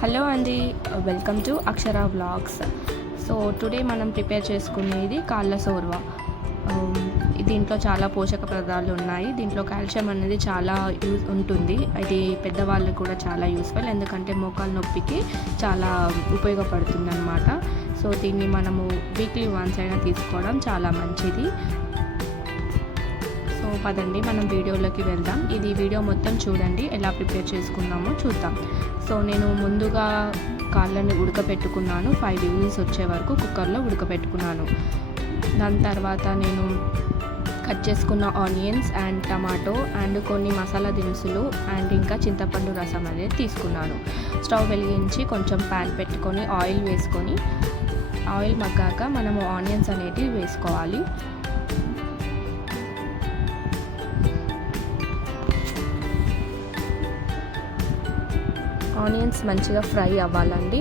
Hello అండి, welcome to Akshara vlogs. So today మనం prepare చేసుకునేది కాళ్ళ సోర్వా. దీంట్లో చాలా పోషక పదార్థాలు ఉన్నాయి. దీంట్లో కాల్షియం అనేది చాలా యూజ్ ఉంటుంది. ఇది పెద్దవాళ్ళకి కూడా చాలా యూస్ఫుల్, ఎందుకంటే మోకాలు నొప్పికి చాలా ఉపయోగపడుతుంది అన్నమాట. సో దీన్ని మనము వీక్లీ వన్స్ అయినా తీసుకోవడం చాలా మంచిది. సో పదండి మనం వీడియోలోకి వెళ్దాం. ఇది వీడియో మొత్తం చూడండి, ఎలా ప్రిపేర్ చేసుకున్నామో చూద్దాం. సో నేను ముందుగా కాళ్ళని ఉడకపెట్టుకున్నాను. 5 విజిల్స్ వచ్చే వరకు కుక్కర్లో ఉడకపెట్టుకున్నాను. దాని తర్వాత నేను కట్ చేసుకున్న ఆనియన్స్ అండ్ టమాటో అండ్ కొన్ని మసాలా దినుసులు అండ్ ఇంకా చింతపండు రసం అనేది తీసుకున్నాను. స్టవ్ వెలిగించి కొంచెం ప్యాన్ పెట్టుకొని ఆయిల్ వేసుకొని, ఆయిల్ మగ్గాక మనము ఆనియన్స్ అనేటివి వేసుకోవాలి. ఆనియన్స్ మంచిగా ఫ్రై అవ్వాలండి.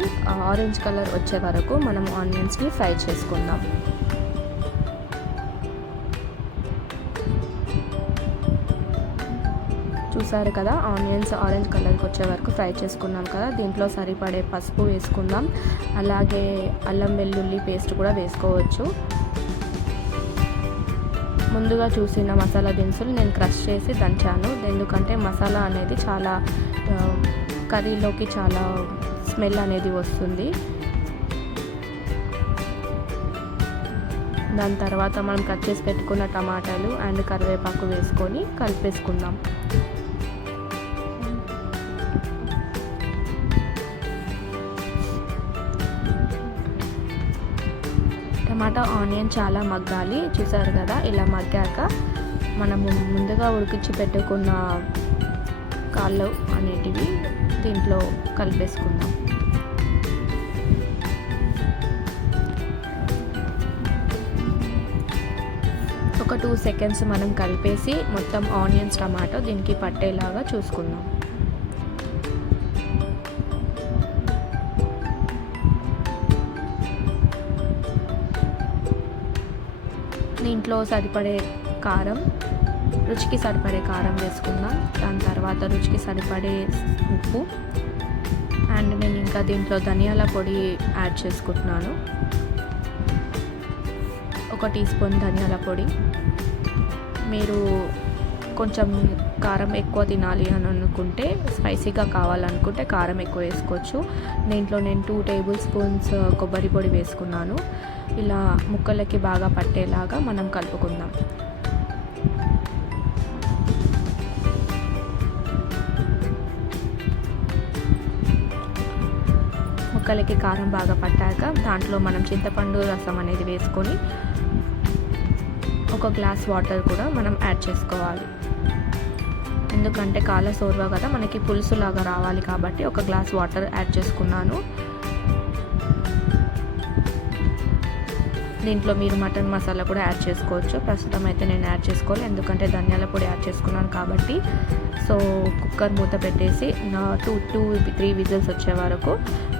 ఆరెంజ్ కలర్ వచ్చే వరకు మనం ఆనియన్స్ని ఫ్రై చేసుకుందాం. చూసారు కదా, ఆనియన్స్ ఆరెంజ్ కలర్కి వచ్చే వరకు ఫ్రై చేసుకున్నాం కదా. దీంట్లో సరిపడే పసుపు వేసుకుందాం. అలాగే అల్లం వెల్లుల్లి పేస్ట్ కూడా వేసుకోవచ్చు. ముందుగా చూసిన మసాలా దినుసులు నేను క్రష్ చేసి దంచాను, ఎందుకంటే మసాలా అనేది చాలా కర్రీలోకి చాలా స్మెల్ అనేది వస్తుంది. దాని తర్వాత మనం కట్ చేసి పెట్టుకున్న టమాటాలు అండ్ కరివేపాకు వేసుకొని కలిపేసుకుందాం. టమాటా ఆనియన్ చాలా మగ్గాలి. చూసారు కదా, ఇలా మగ్గాక మనము ముందుగా ఉడికించి పెట్టుకున్న కాళ్ళు అనేటివి దీంట్లో కలిపేసుకుందాం. ఒక 2 సెకండ్స్ మనం కలిపేసి మొత్తం ఆనియన్స్ టమాటో దీనికి పట్టేలాగా చూసుకుందాం. దీంట్లో సరిపడే కారం, రుచికి సరిపడే కారం వేసుకుందాం. దాని తర్వాత రుచికి సరిపడే ఉప్పు అండ్ నేను ఇంకా దీంట్లో ధనియాల పొడి యాడ్ చేసుకుంటున్నాను. 1 టీ స్పూన్ ధనియాల పొడి. మీరు కొంచెం కారం ఎక్కువ తినాలి అని అనుకుంటే, స్పైసీగా కావాలనుకుంటే కారం ఎక్కువ వేసుకోవచ్చు. దీంట్లో నేను 2 టేబుల్ స్పూన్స్ కొబ్బరి పొడి వేసుకున్నాను. ఇలా ముక్కలకి బాగా పట్టేలాగా మనం కలుపుకుందాం. ముక్కలకి కారం బాగా పట్టాక దాంట్లో మనం చింతపండు రసం అనేది వేసుకొని 1 గ్లాస్ వాటర్ కూడా మనం యాడ్ చేసుకోవాలి. ఎందుకంటే కాళ్ళ సోర్వా కదా, మనకి పులుసులాగా రావాలి కాబట్టి 1 గ్లాస్ వాటర్ యాడ్ చేసుకున్నాను. దీంట్లో మీరు మటన్ మసాలా కూడా యాడ్ చేసుకోవచ్చు. ప్రస్తుతం అయితే నేను యాడ్ చేసుకోవాలి, ఎందుకంటే ధనియాల పొడి యాడ్ చేసుకున్నాను కాబట్టి. సో కుక్కర్ మూత పెట్టేసి 2-3 విజిల్స్ వచ్చే వరకు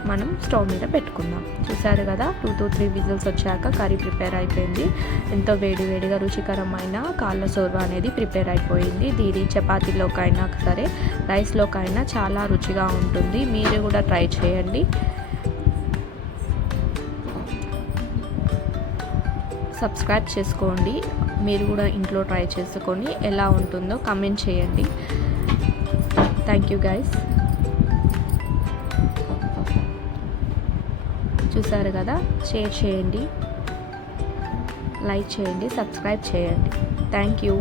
మనం స్టవ్ మీద పెట్టుకుందాం. చూసారు కదా, 2-3 విజిల్స్ వచ్చాక కర్రీ ప్రిపేర్ అయిపోయింది. ఎంతో వేడివేడిగా రుచికరమైన కాళ్ళ సోర్వా అనేది ప్రిపేర్ అయిపోయింది. దీని చపాతీలోకైనా సరే, రైస్లోకైనా చాలా రుచిగా ఉంటుంది. మీరు కూడా ట్రై చేయండి. సబ్స్క్రైబ్ చేసుకోండి. మీరు కూడా ఇంట్లో ట్రై చేసుకొని ఎలా ఉంటుందో కామెంట్ చేయండి. Thank you guys. చూసారు కదా, షేర్ చేయండి, లైక్ చేయండి, సబ్స్క్రైబ్ చేయండి. Thank you.